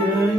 yeah.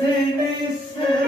seni sev